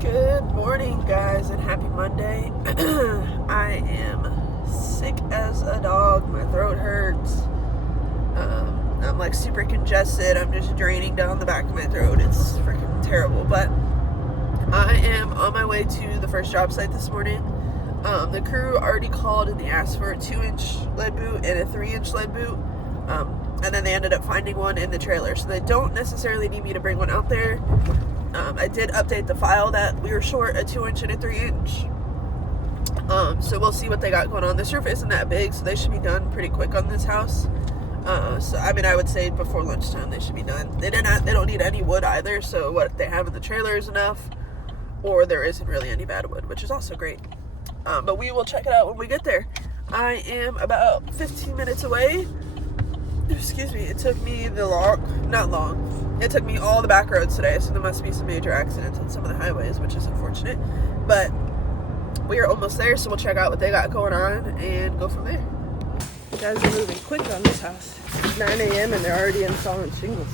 Good morning, guys, and happy Monday. I am sick as a dog. My throat hurts. I'm like super congested. I'm just draining down the back of my throat. It's freaking terrible. But I am on my way to the first job site this morning. The crew already called and they asked for a 2-inch lead boot and a 3-inch lead boot. And then they ended up finding one in the trailer. So they don't necessarily need me to bring one out there. I did update the file that we were short a 2-inch and a 3-inch. So we'll see what they got going on. This roof isn't that big, so they should be done pretty quick on this house. I would say before lunchtime they should be done. They don't need any wood either, so what they have in the trailer is enough, or there isn't really any bad wood, which is also great. But we will check it out when we get there. I am about 15 minutes away. Excuse me, it took me it took me all the back roads today, so there must be some major accidents on some of the highways, which is unfortunate. But we are almost there, so we'll check out what they got going on and go from there. You guys are moving quick on this house. It's 9 a.m. and they're already installing shingles.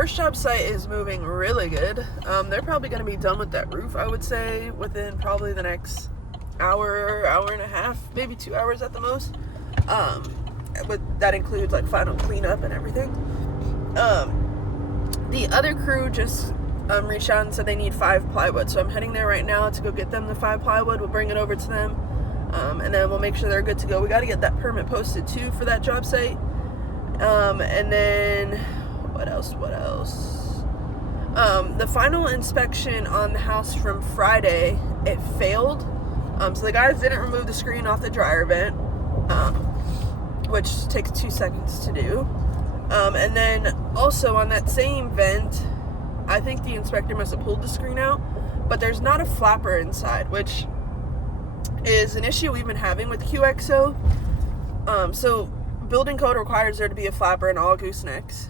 first job site is moving really good. They're probably going to be done with that roof, I would say, within probably the next hour and a half, maybe 2 hours at the most. That includes like final cleanup and everything. The other crew just reached out and said they need 5 plywood, so I'm heading there right now to go get them the 5 plywood. We'll bring it over to them, and then we'll make sure they're good to go. We got to get that permit posted too for that job site. And then what else? The final inspection on the house from Friday, it failed. So the guys didn't remove the screen off the dryer vent, which takes 2 seconds to do. And then also on that same vent, I think the inspector must have pulled the screen out, but there's not a flapper inside, which is an issue we've been having with QXO. So building code requires there to be a flapper in all goosenecks,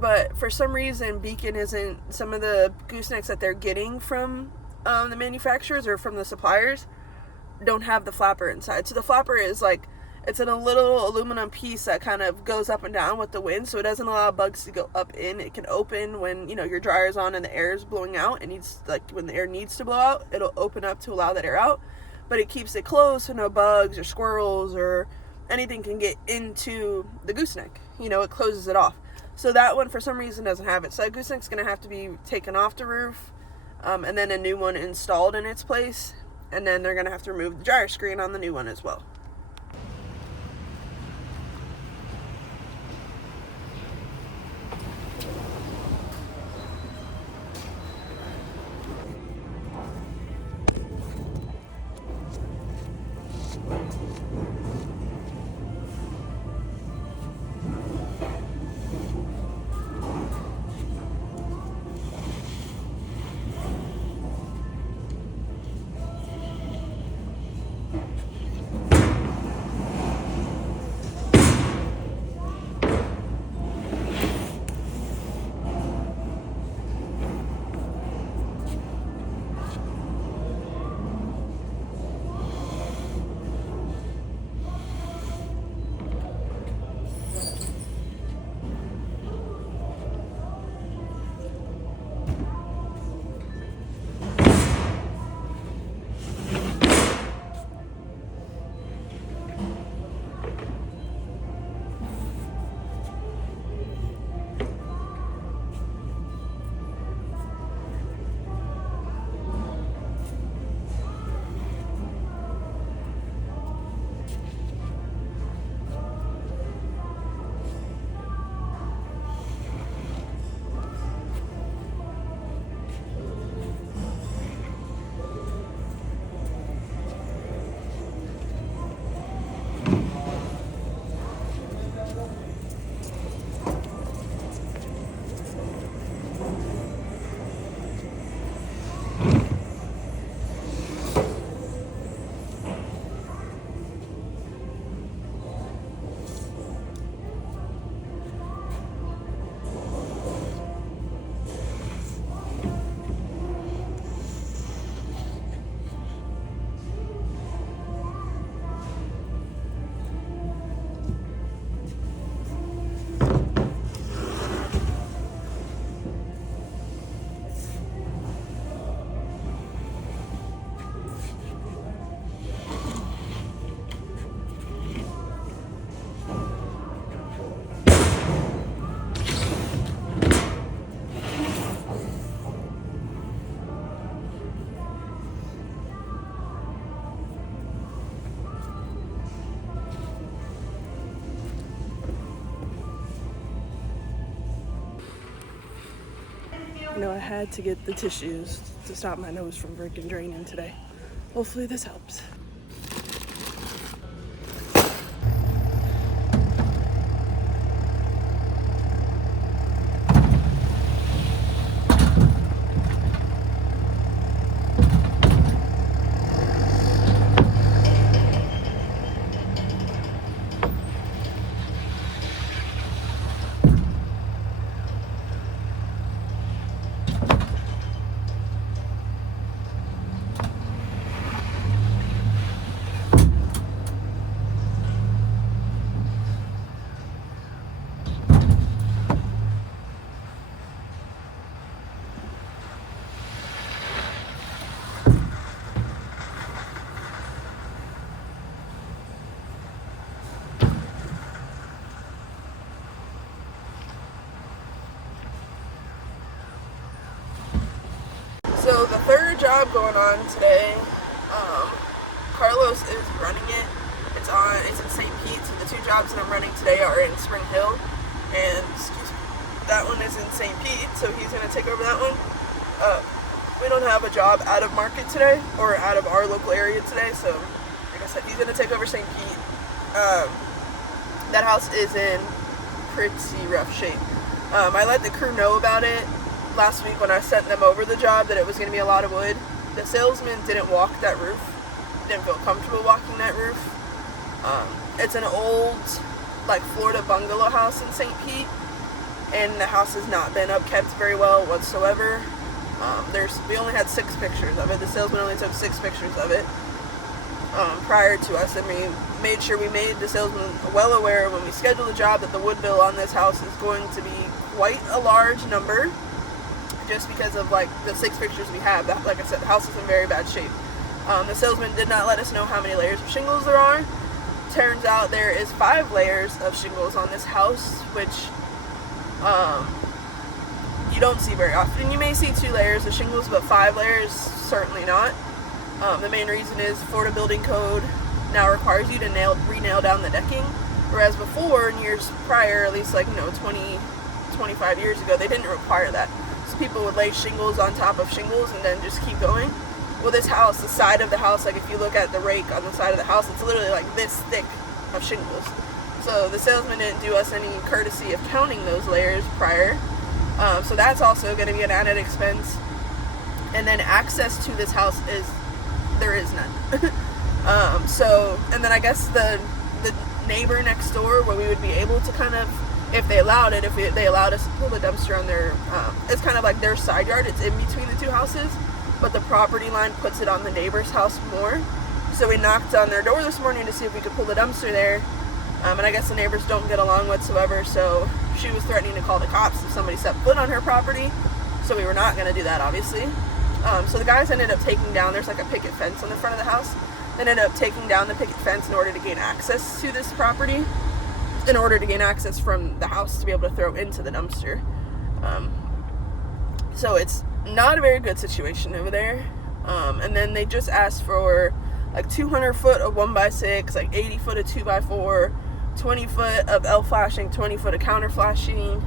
but for some reason Beacon isn't. Some of the goosenecks that they're getting from the manufacturers or from the suppliers don't have the flapper inside. So the flapper is like, it's in a little aluminum piece that kind of goes up and down with the wind, so it doesn't allow bugs to go up in. It can open when, you know, your dryer's on and the air is blowing out. It needs, like, when the air needs to blow out, it'll open up to allow that air out, but it keeps it closed so no bugs or squirrels or anything can get into the gooseneck. You know, it closes it off. So that one, for some reason, doesn't have it. So that gooseneck's going to have to be taken off the roof, and then a new one installed in its place. And then they're going to have to remove the dryer screen on the new one as well. I had to get the tissues to stop my nose from freaking draining today. Hopefully this helps. third job going on today. Carlos is running it. It's in St. Pete, so the two jobs that I'm running today are in Spring Hill, and that one is in St. Pete, so he's going to take over that one. We don't have a job out of market today, or out of our local area today, so like I said, he's going to take over St. Pete. That house is in pretty rough shape. I let the crew know about it last week when I sent them over the job, that it was going to be a lot of wood. The salesman didn't walk that roof, didn't feel comfortable walking that roof. It's an old, like, Florida bungalow house in St. Pete, and the house has not been upkept very well whatsoever. We only had 6 pictures of it. The salesman only took 6 pictures of it prior to us, and we made sure we made the salesman well aware when we scheduled the job that the wood bill on this house is going to be quite a large number, just because of, like, the 6 pictures we have. Like I said, the house is in very bad shape. The salesman did not let us know how many layers of shingles there are. Turns out there is 5 layers of shingles on this house, which you don't see very often. You may see 2 layers of shingles, but 5 layers, certainly not. The main reason is Florida building code now requires you to re-nail down the decking, whereas before, in years prior, at least, like, 20, 25 years ago, they didn't require that. So people would lay shingles on top of shingles and then just keep going. Well, this house, the side of the house, like, if you look at the rake on the side of the house, it's literally like this thick of shingles. So the salesman didn't do us any courtesy of counting those layers prior. So that's also going to be an added expense. And then access to this house there is none. And then I guess the neighbor next door, where we would be able to kind of, if they allowed it, they allowed us to pull the dumpster on their, it's kind of like their side yard. It's in between the 2 houses, but the property line puts it on the neighbor's house more. So we knocked on their door this morning to see if we could pull the dumpster there. And I guess the neighbors don't get along whatsoever, so she was threatening to call the cops if somebody set foot on her property. So we were not going to do that, obviously. So the guys ended up taking down, there's like a picket fence on the front of the house. They ended up taking down the picket fence in order to gain access to this property, in order to gain access from the house to be able to throw into the dumpster. So it's not a very good situation over there. And then they just asked for like 200 foot of 1x6, like 80 foot of 2x4, 20 foot of L flashing, 20 foot of counter flashing,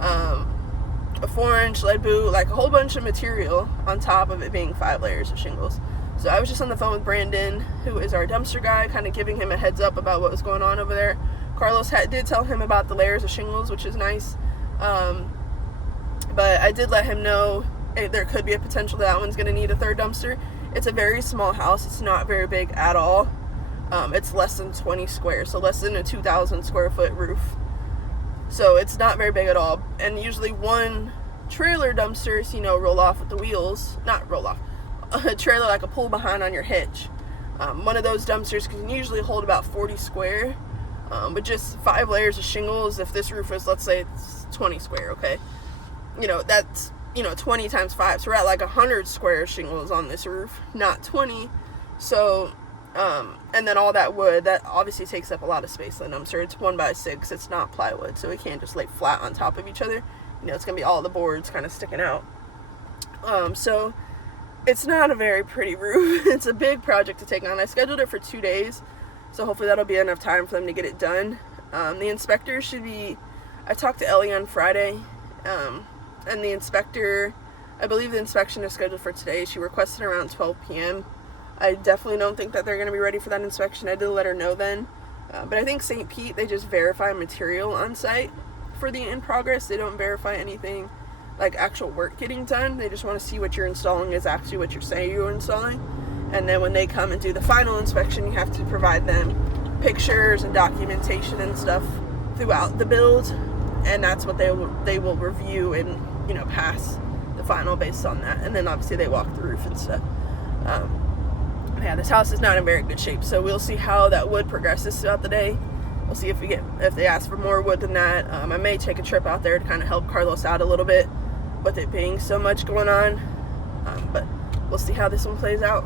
a 4-inch lead boot, like a whole bunch of material on top of it being 5 layers of shingles. So I was just on the phone with Brandon, who is our dumpster guy, kind of giving him a heads up about what was going on over there. Carlos did tell him about the layers of shingles, which is nice. But I did let him know there could be a potential that one's going to need a 3rd dumpster. It's a very small house. It's not very big at all. It's less than 20 square, so less than a 2,000 square foot roof. So it's not very big at all. And usually one trailer dumpsters, roll off with the wheels. Not roll off. A trailer, like a pull behind on your hitch. One of those dumpsters can usually hold about 40 square. But just 5 layers of shingles, if this roof is, let's say it's 20 square, okay? That's, 20 times 5. So we're at like 100 square shingles on this roof, not 20. So, and then all that wood, that obviously takes up a lot of space in the dumpster. It's 1x6, it's not plywood, so we can't just lay flat on top of each other. It's going to be all the boards kind of sticking out. So it's not a very pretty roof. It's a big project to take on. I scheduled it for 2 days, so hopefully that'll be enough time for them to get it done. The inspector should be, I talked to Ellie on Friday, and the inspector, I believe the inspection is scheduled for today. She requested around 12 p.m. I definitely don't think that they're going to be ready for that inspection. I did let her know then. But I think St. Pete, they just verify material on site for the in progress. They don't verify anything like actual work getting done. They just want to see what you're installing is actually what you're saying you're installing. And then when they come and do the final inspection, you have to provide them pictures and documentation and stuff throughout the build. And that's what they will review and, pass the final based on that. And then obviously they walk the roof and stuff. Yeah, this house is not in very good shape, so we'll see how that wood progresses throughout the day. We'll see if they ask for more wood than that. I may take a trip out there to kind of help Carlos out a little bit with it being so much going on. But we'll see how this one plays out.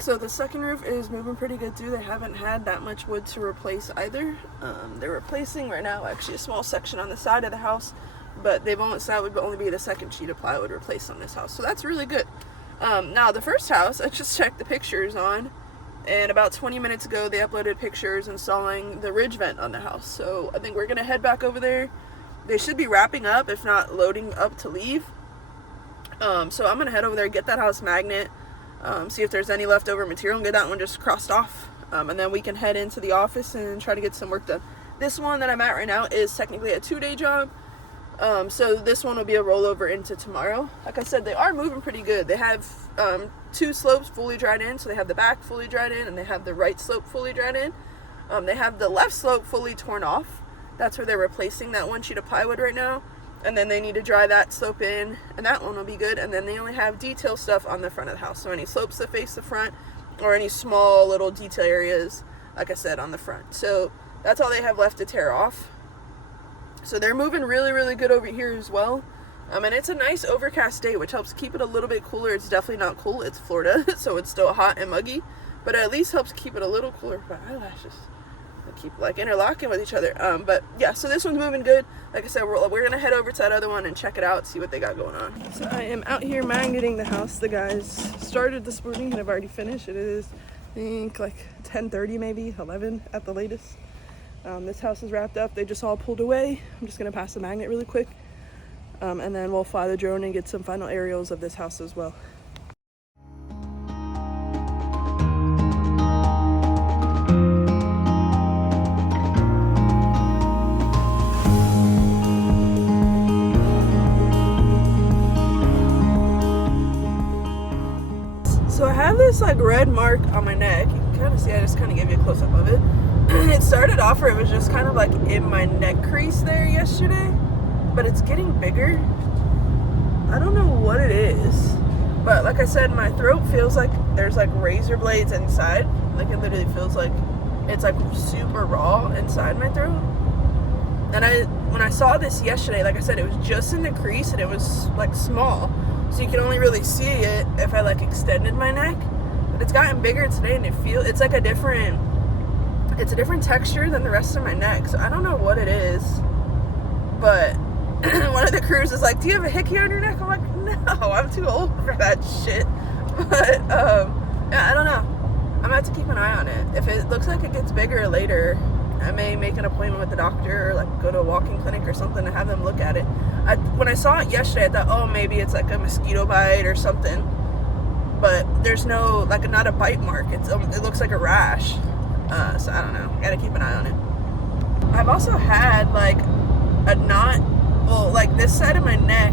So the second roof is moving pretty good too. They haven't had that much wood to replace either. They're replacing right now actually a small section on the side of the house, but they've only, so that would only be the second sheet of plywood replaced on this house. So that's really good. Now the first house, I just checked the pictures on, and about 20 minutes ago they uploaded pictures installing the ridge vent on the house. So I think we're gonna head back over there. They should be wrapping up, if not loading up to leave. So I'm gonna head over there, get that house magnet, see if there's any leftover material, and get that one just crossed off. And then we can head into the office and try to get some work done. This one that I'm at right now is technically a 2-day job. So this one will be a rollover into tomorrow. Like I said, they are moving pretty good. They have 2 slopes fully dried in. So they have the back fully dried in, and they have the right slope fully dried in. They have the left slope fully torn off. That's where they're replacing that 1 sheet of plywood right now. And then they need to dry that slope in, and that one will be good. And then they only have detail stuff on the front of the house. So any slopes that face the front, or any small little detail areas, like I said, on the front. So that's all they have left to tear off. So they're moving really, really good over here as well. And it's a nice overcast day, which helps keep it a little bit cooler. It's definitely not cool. It's Florida, so it's still hot and muggy. But it at least helps keep it a little cooler. My eyelashes, they keep like interlocking with each other. But yeah, so this one's moving good. Like I said, we're going to head over to that other one and check it out, see what they got going on. So I am out here magneting the house. The guys started this morning and have already finished. It is, I think, like 10:30 maybe, 11 at the latest. This house is wrapped up. They just all pulled away. I'm just going to pass the magnet really quick. And then we'll fly the drone and get some final aerials of this house as well. So I have this like red mark on my neck. You can kind of see, I just kind of gave you a close-up of it. It started off where it was just kind of like in my neck crease there yesterday, but it's getting bigger. I don't know what it is, but like I said, my throat feels like there's like razor blades inside. Like it literally feels like it's like super raw inside my throat. And when I saw this yesterday, like I said, it was just in the crease and it was like small, so you can only really see it if I like extended my neck. But it's gotten bigger today, and it's like a different texture than the rest of my neck. So I don't know what it is, but one of the crews is like, "Do you have a hickey on your neck?" I'm like, "No, I'm too old for that shit." But yeah, I don't know. I'm gonna have to keep an eye on it. If it looks like it gets bigger later, I may make an appointment with the doctor, or like go to a walk-in clinic or something to have them look at it. When I saw it yesterday, I thought, oh, maybe it's like a mosquito bite or something. But there's no, like, not a bite mark. It looks like a rash. So I don't know. Gotta keep an eye on it. I've also had like a knot. Well, like this side of my neck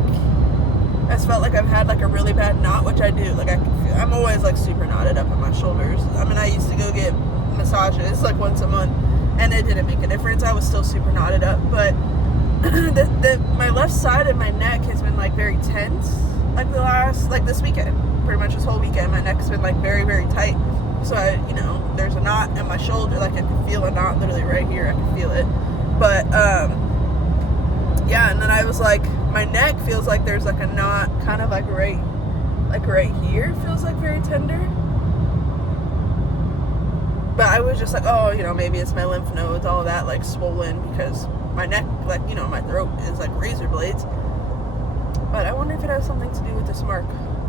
has felt like I've had like a really bad knot, which I do. Like I'm always like super knotted up in my shoulders. I mean, I used to go get massages like once a month, and it didn't make a difference. I was still super knotted up, but my left side of my neck has been like very tense. Like this weekend, pretty much this whole weekend, my neck's been like very, very tight. So there's a knot in my shoulder. Like I can feel a knot literally right here. I can feel it. But yeah, and then I was like, my neck feels like there's like a knot, kind of like right here. Feels like very tender. But I was just like, oh, maybe it's my lymph nodes, all of that, like swollen, because my neck, like, my throat is like razor blades. But I wonder if it has something to do with this mark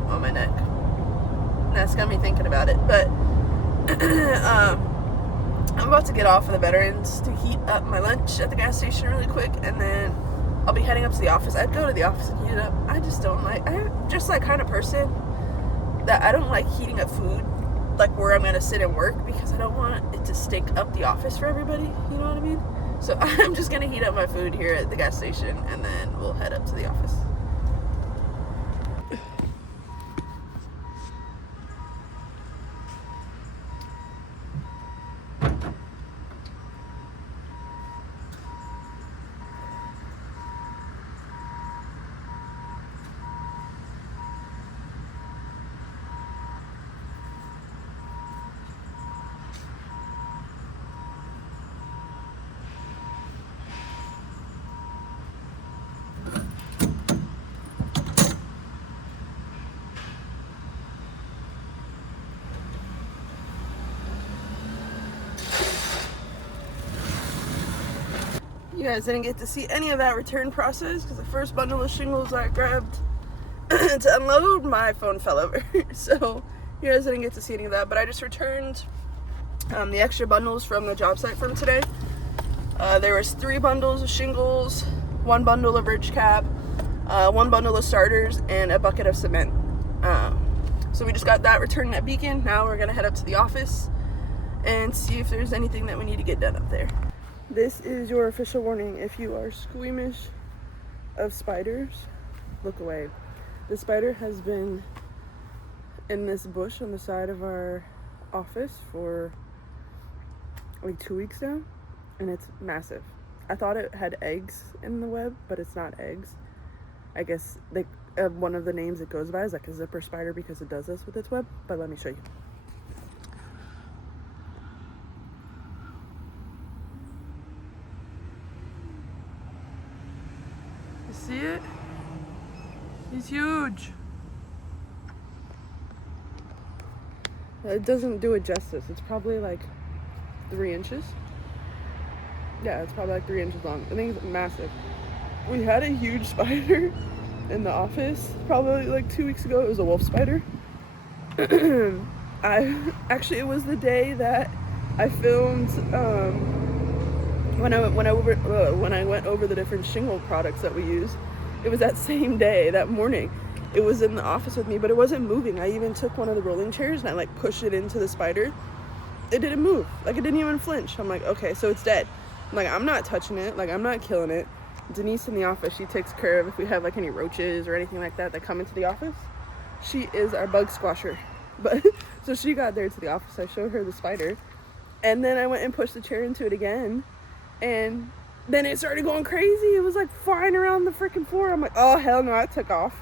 on my neck. And that's got me thinking about it. But I'm about to get off of the Veterans to heat up my lunch at the gas station really quick, and then I'll be heading up to the office. I'd go to the office and heat it up. I'm just like kind of person that I don't like heating up food like where I'm gonna sit and work, because I don't want it to stink up the office for everybody, you know what I mean? So I'm just gonna heat up my food here at the gas station, and then we'll head up to the office. You guys didn't get to see any of that return process because the first bundle of shingles I grabbed to unload, my phone fell over. So you guys didn't get to see any of that, but I just returned the extra bundles from the job site from today. There was 3 bundles of shingles, 1 bundle of ridge cap, 1 bundle of starters, and a bucket of cement. So we just got that returned at Beacon. Now we're gonna head up to the office and see if there's anything that we need to get done up there. This is your official warning. If you are squeamish of spiders, look away. The spider has been in this bush on the side of our office for like 2 weeks now, and it's massive. I thought it had eggs in the web, but it's not eggs. I guess like one of the names it goes by is like a zipper spider because it does this with its web, but let me show you. You see it? He's huge. It doesn't do it justice. It's probably like 3 inches. Yeah, it's probably like 3 inches long. I think it's massive. We had a huge spider in the office probably like 2 weeks ago. It was a wolf spider. It was the day that I filmed when I went over the different shingle products that we use. It was that same day, that morning. It was in the office with me, but it wasn't moving. I even took one of the rolling chairs and I like pushed it into the spider. It didn't move. Like, it didn't even flinch. I'm like, okay, so it's dead. I'm like, I'm not touching it. Like, I'm not killing it. Denise in the office, she takes care of if we have like any roaches or anything like that come into the office. She is our bug squasher. But so she got there to the office. I showed her the spider, and then I went and pushed the chair into it again, and then it started going crazy. It was like flying around the freaking floor. I'm like, oh hell no! I took off,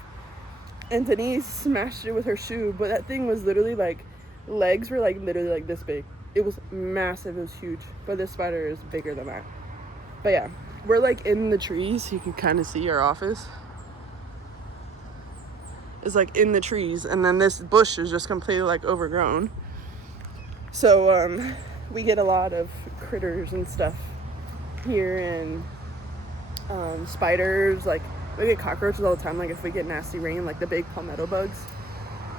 and Denise smashed it with her shoe. But that thing was literally like, legs were like literally like this big. It was massive. It was huge. But this spider is bigger than that. But yeah, we're like in the trees. You can kind of see our office. It's like in the trees, and then this bush is just completely like overgrown. So we get a lot of critters and stuff here, and spiders. Like, we get cockroaches all the time. Like, if we get nasty rain, like the big palmetto bugs,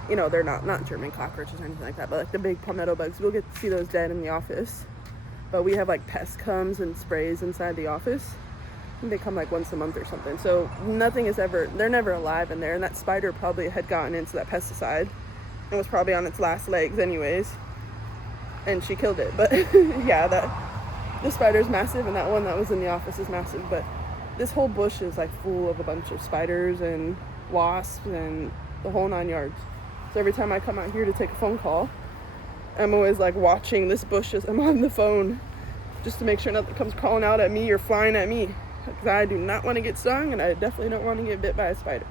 you know, they're not German cockroaches or anything like that, but like the big palmetto bugs, we'll get to see those dead in the office. But we have like pest comes and sprays inside the office. They come like once a month or something. So they're never alive in there. And that spider probably had gotten into that pesticide and was probably on its last legs anyways. And she killed it. But yeah, the spider's massive, and that one that was in the office is massive. But this whole bush is like full of a bunch of spiders and wasps and the whole 9 yards. So every time I come out here to take a phone call, I'm always like watching this bush as I'm on the phone, just to make sure nothing comes crawling out at me or flying at me. Because I do not want to get stung, and I definitely don't want to get bit by a spider.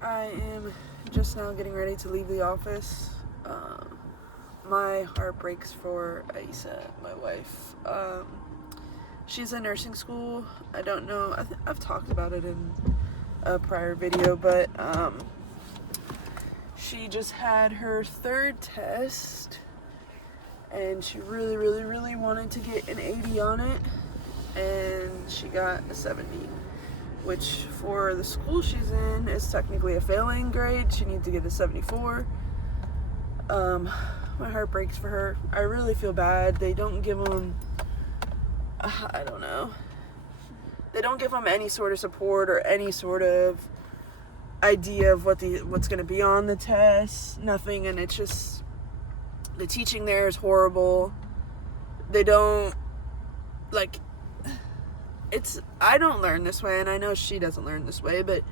I am just now getting ready to leave the office. My heart breaks for Aesah, my wife. She's in nursing school. I don't know. I've talked about it in a prior video, but she just had her 3rd test, and she really, really, really wanted to get an 80 on it, and she got a 70. Which for the school she's in is technically a failing grade. She needs to get a 74. My heart breaks for her. I really feel bad. They don't give them, I don't know. They don't give them any sort of support or any sort of idea of what's going to be on the test. Nothing, and it's just, the teaching there is horrible. They don't, like, I don't learn this way, and I know she doesn't learn this way, but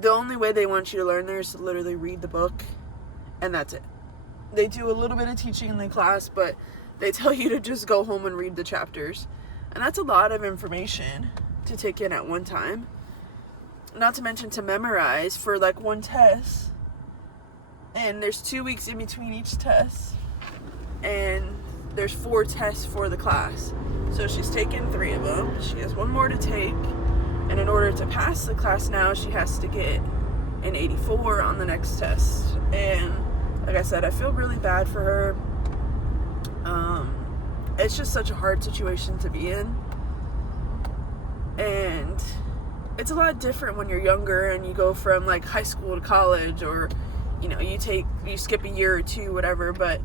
the only way they want you to learn there is to literally read the book, and that's it. They do a little bit of teaching in the class, but they tell you to just go home and read the chapters, and that's a lot of information to take in at one time, not to mention to memorize for like one test. And there's 2 weeks in between each test. And there's 4 tests for the class. So she's taken 3 of them. She has 1 more to take. And in order to pass the class now, she has to get an 84 on the next test. And like I said, I feel really bad for her. It's just such a hard situation to be in. And it's a lot different when you're younger and you go from like high school to college, or you know, you skip a year or 2, whatever. But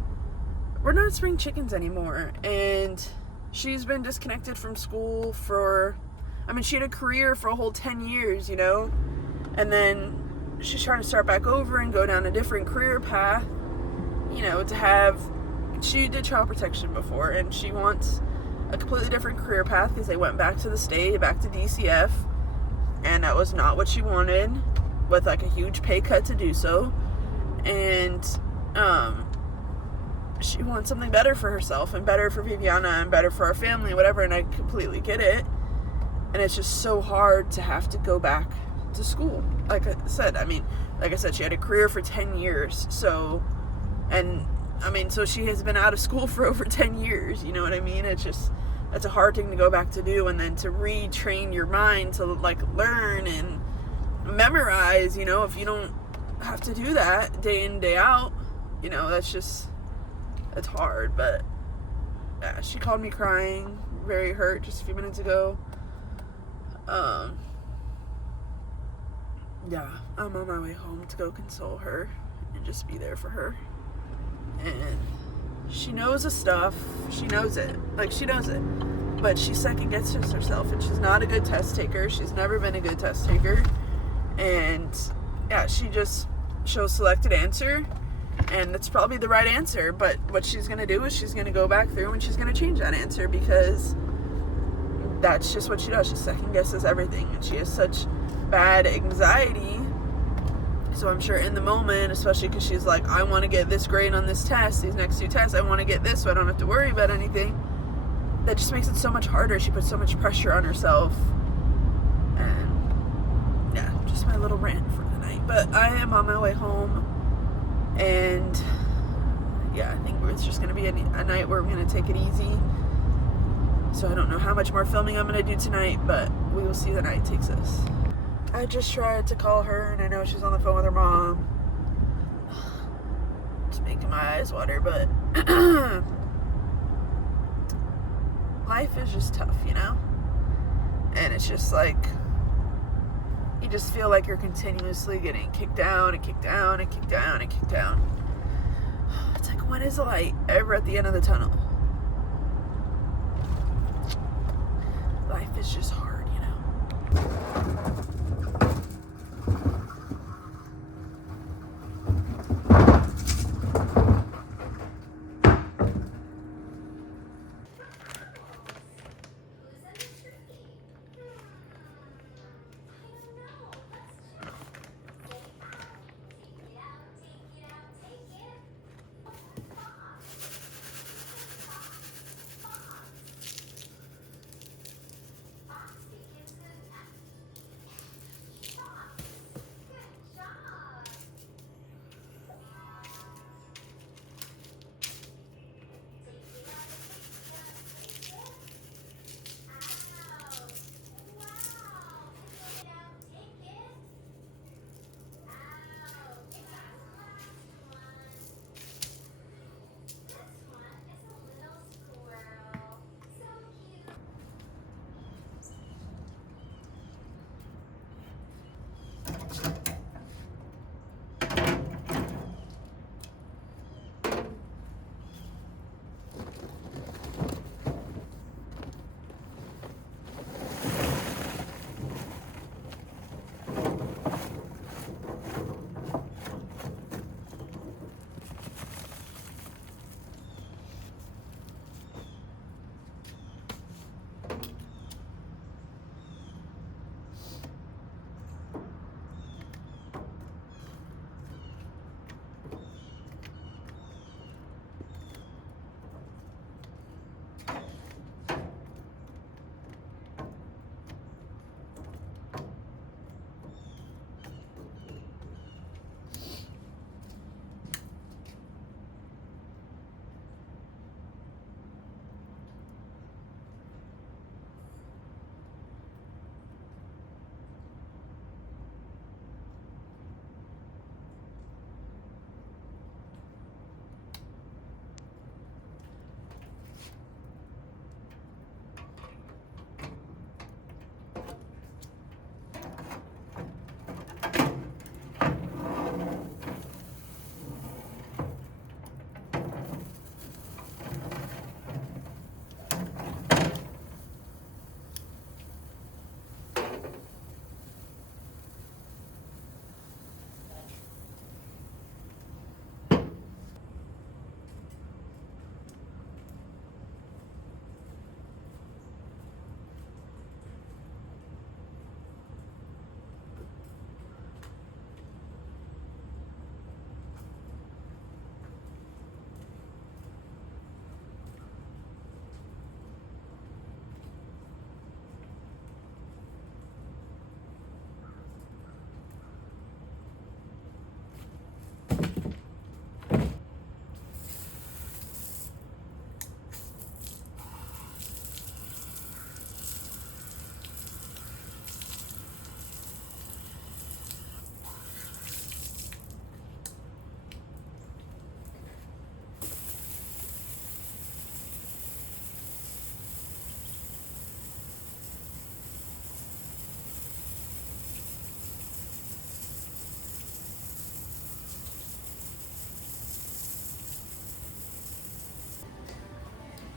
we're not spring chickens anymore. And she's been disconnected from school for, I mean, she had a career for a whole 10 years, you know, and then she's trying to start back over and go down a different career path, you know, she did child protection before, and she wants a completely different career path because they went back to the state, back to DCF, and that was not what she wanted, with like a huge pay cut to do so. And she wants something better for herself and better for Viviana and better for our family, whatever, and I completely get it. And it's just so hard to have to go back to school. Like I said, she had a career for 10 years. So she has been out of school for over 10 years. You know what I mean? That's a hard thing to go back to do. And then to retrain your mind to like learn and memorize, you know, if you don't have to do that day in, day out, you know, that's hard. But yeah, she called me crying, very hurt just a few minutes ago. Yeah, I'm on my way home to go console her and just be there for her. And she knows the stuff. She knows it. Like, she knows it. But she second guesses herself, and she's not a good test taker. She's never been a good test taker. And yeah, she'll select an answer, and it's probably the right answer. But what she's going to do is she's going to go back through and she's going to change that answer, because that's just what she does. She second guesses everything, and she has such bad anxiety. So I'm sure in the moment, especially because she's like, I want to get this grade on this test, these next 2 tests, I want to get this so I don't have to worry about anything. That just makes it so much harder. She puts so much pressure on herself. And yeah, just my little rant for the night. But I am on my way home, and yeah, I think it's just going to be a night where we're going to take it easy. So I don't know how much more filming I'm going to do tonight, but we will see the night takes us. I just tried to call her, and I know she's on the phone with her mom. It's making my eyes water, but life is just tough, you know? And it's just like, you just feel like you're continuously getting kicked down and kicked down and kicked down and kicked down. It's like, when is the light ever at the end of the tunnel? Life is just hard, you know?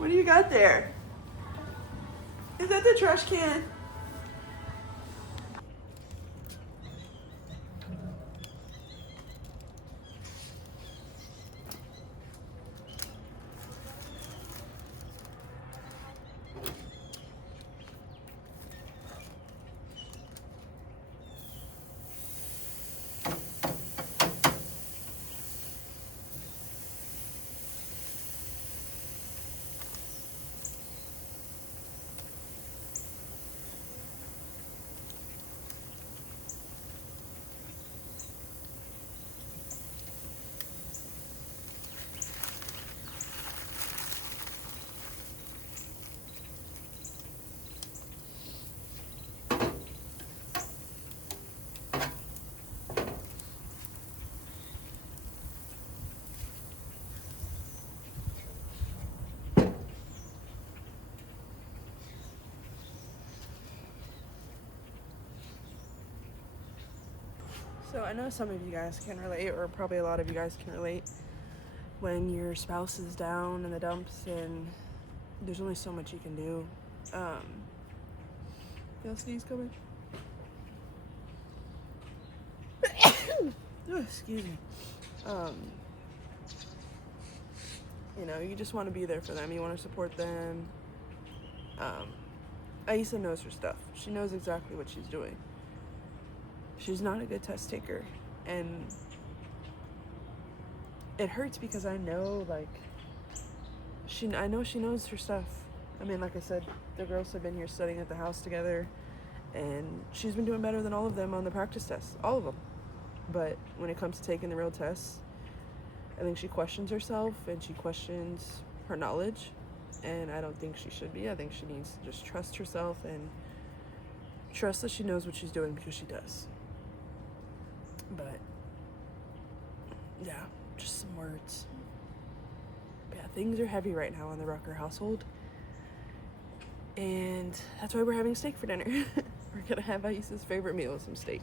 What do you got there? Is that the trash can? So I know some of you guys can relate, or probably a lot of you guys can relate, when your spouse is down in the dumps and there's only so much you can do. Feel sneeze coming? Oh, excuse me. You know, you just want to be there for them. You want to support them. Aesah knows her stuff. She knows exactly what she's doing. She's not a good test taker, and it hurts because I know, like, I know she knows her stuff. I mean, like I said, the girls have been here studying at the house together, and she's been doing better than all of them on the practice tests, all of them. But when it comes to taking the real tests, I think she questions herself and she questions her knowledge, and I don't think she should be. I think she needs to just trust herself and trust that she knows what she's doing, because she does. But yeah, just some words. But yeah, things are heavy right now in the Rucker household, and that's why we're having steak for dinner. We're gonna have Aesah's favorite meal, some steak.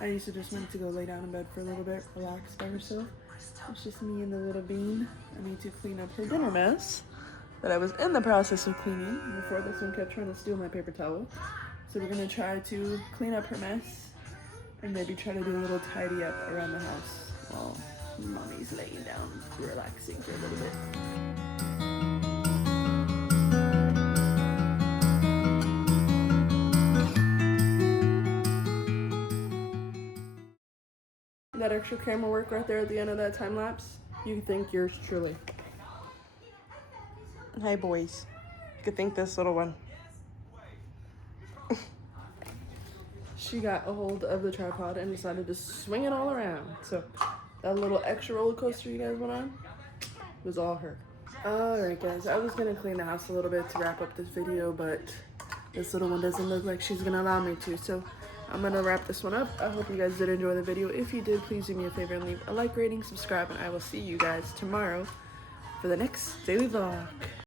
Aesah just went to go lay down in bed for a little bit, relax by herself. It's just me and the little bean. I need to clean up her dinner mess that I was in the process of cleaning before this one kept trying to steal my paper towel. So we're gonna try to clean up her mess and maybe try to do a little tidy up around the house while mommy's laying down relaxing for a little bit. That extra camera work right there at the end of that time lapse, you can thank yours truly. Hey boys, you could thank this little one. She got a hold of the tripod and decided to swing it all around. So that little extra roller coaster you guys went on was all her. Alright guys, I was gonna clean the house a little bit to wrap up this video, but this little one doesn't look like she's gonna allow me to, so I'm gonna wrap this one up. I hope you guys did enjoy the video. If you did, please do me a favor and leave a like, rating, subscribe, and I will see you guys tomorrow for the next daily vlog.